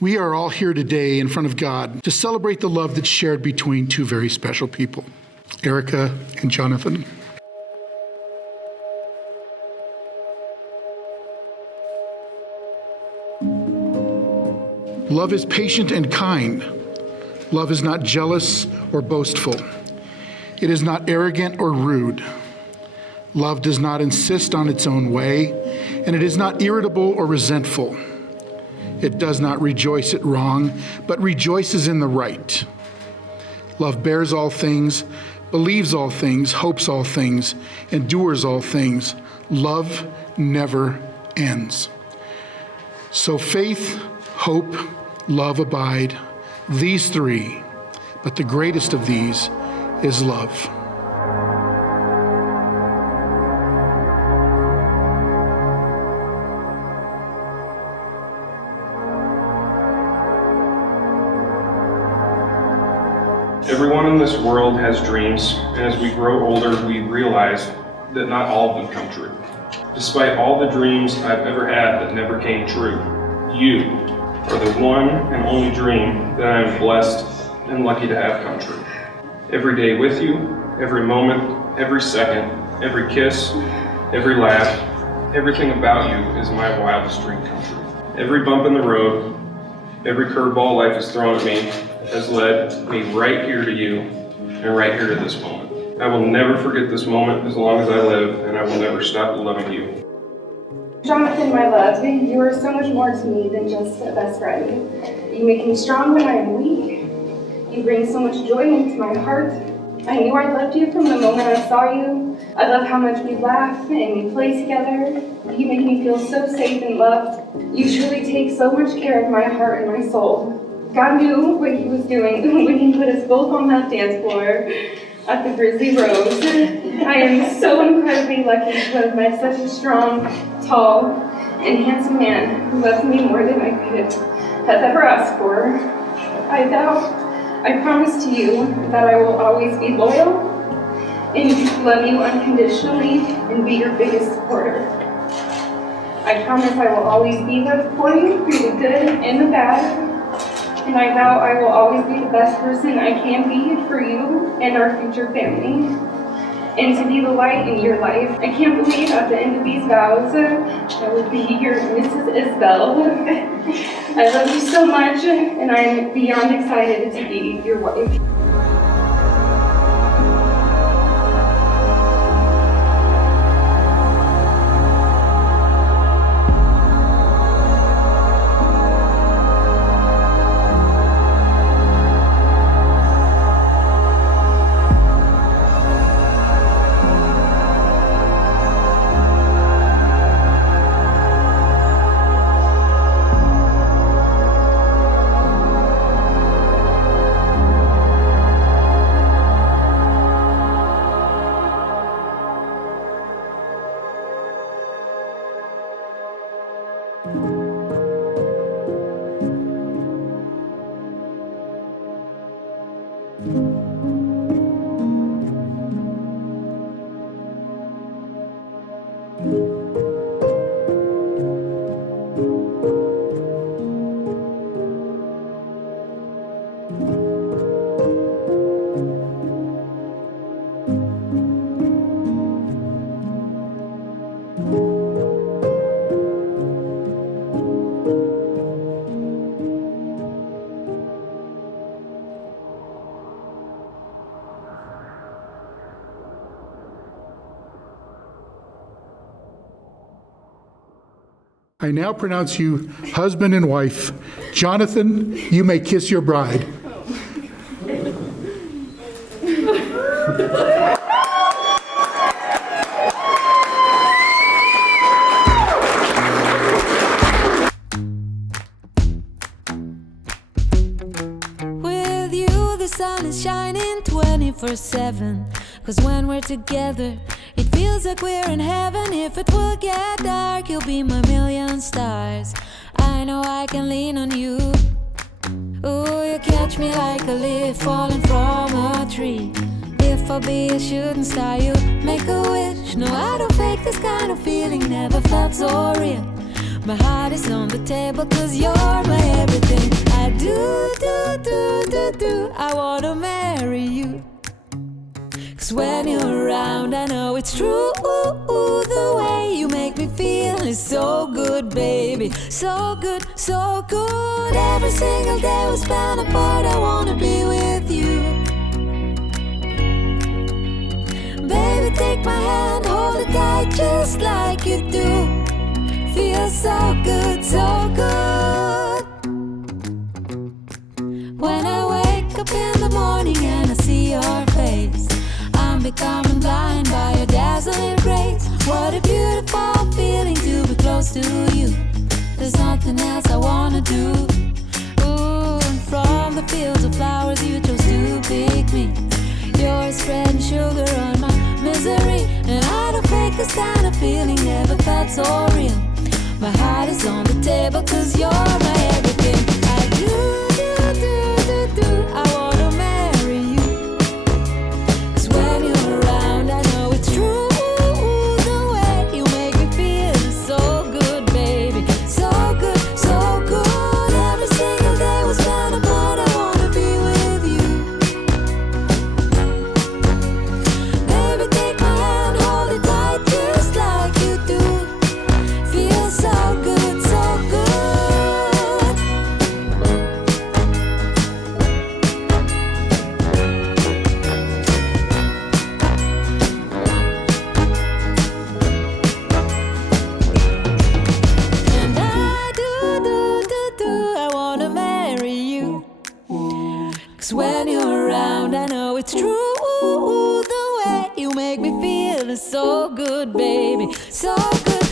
We are all here today in front of God to celebrate the love that's shared between two very special people, Aarika and Jonathan. Love is patient and kind. Love is not jealous or boastful. It is not arrogant or rude. Love does not insist on its own way, and it is not irritable or resentful. It does not rejoice at wrong, but rejoices in the right. Love bears all things, believes all things, hopes all things, endures all things. Love never ends. So faith, hope, love abide, these three, but the greatest of these is love. Everyone in this world has dreams, and as we grow older, we realize that not all of them come true. Despite all the dreams I've ever had that never came true, you are the one and only dream that I am blessed and lucky to have come true. Every day with you, every moment, every second, every kiss, every laugh, everything about you is my wildest dream come true. Every bump in the road, every curveball life has thrown at me has led me right here to you and right here to this moment. I will never forget this moment as long as I live, and I will never stop loving you. Jonathan, my love, you are so much more to me than just a best friend. You make me strong when I am weak. You bring so much joy into my heart. I knew I loved you from the moment I saw you. I love how much we laugh and we play together. You make me feel so safe and loved. You truly take so much care of my heart and my soul. God knew what he was doing when he put us both on that dance floor at the Grizzly Rose. I am so incredibly lucky to have met such a strong, tall, and handsome man who loves me more than I could have ever asked for. I promise to you that I will always be loyal and love you unconditionally and be your biggest supporter. I promise I will always be there for you through the good and the bad. And I vow I will always be the best person I can be for you and our future family. And to be the light in your life. I can't believe at the end of these vows, I will be your Mrs. Isbell. I love you so much, and I'm beyond excited to be your wife. I now pronounce you husband and wife. Jonathan, you may kiss your bride. With you, the sun is shining 24/7. 'Cause when we're together, it feels like we're in heaven. If it will get dark, you'll be my million stars. I know I can lean on you. Ooh, you catch me like a leaf falling from a tree. If I'll be a shooting star, you make a wish. No, I don't fake this kind of feeling, never felt so real. My heart is on the table 'cause you're my everything. I do, I wanna marry you. 'Cause when you're around, I know it's true. The way you make me feel is so good, baby. So good, so good. Every single day we spend apart, I wanna be with you. Baby, take my hand, hold it tight just like you do. Feels so good, so good. When I wake up in the morning and I see your face, I'm becoming blind by your dazzling grace. What a beautiful feeling to be close to you. There's nothing else I wanna do. Ooh, and from the fields of flowers you chose to pick me. You're spreading sugar on my misery, and I don't fake this kind of feeling, never felt so real. My heart is on the table 'cause you're my everything. I do, I wanna marry you. 'Cause when you're around, I know it's true. The way you make me feel is so good, baby. So good, so good. Every single day we spend apart, I wanna be with you. Baby, take my hand, hold it tight just like you do. Feels so good, so good. And I do, I wanna marry you. 'Cause when you're around, I know it's true. The way you make me feel is so good, baby. So good.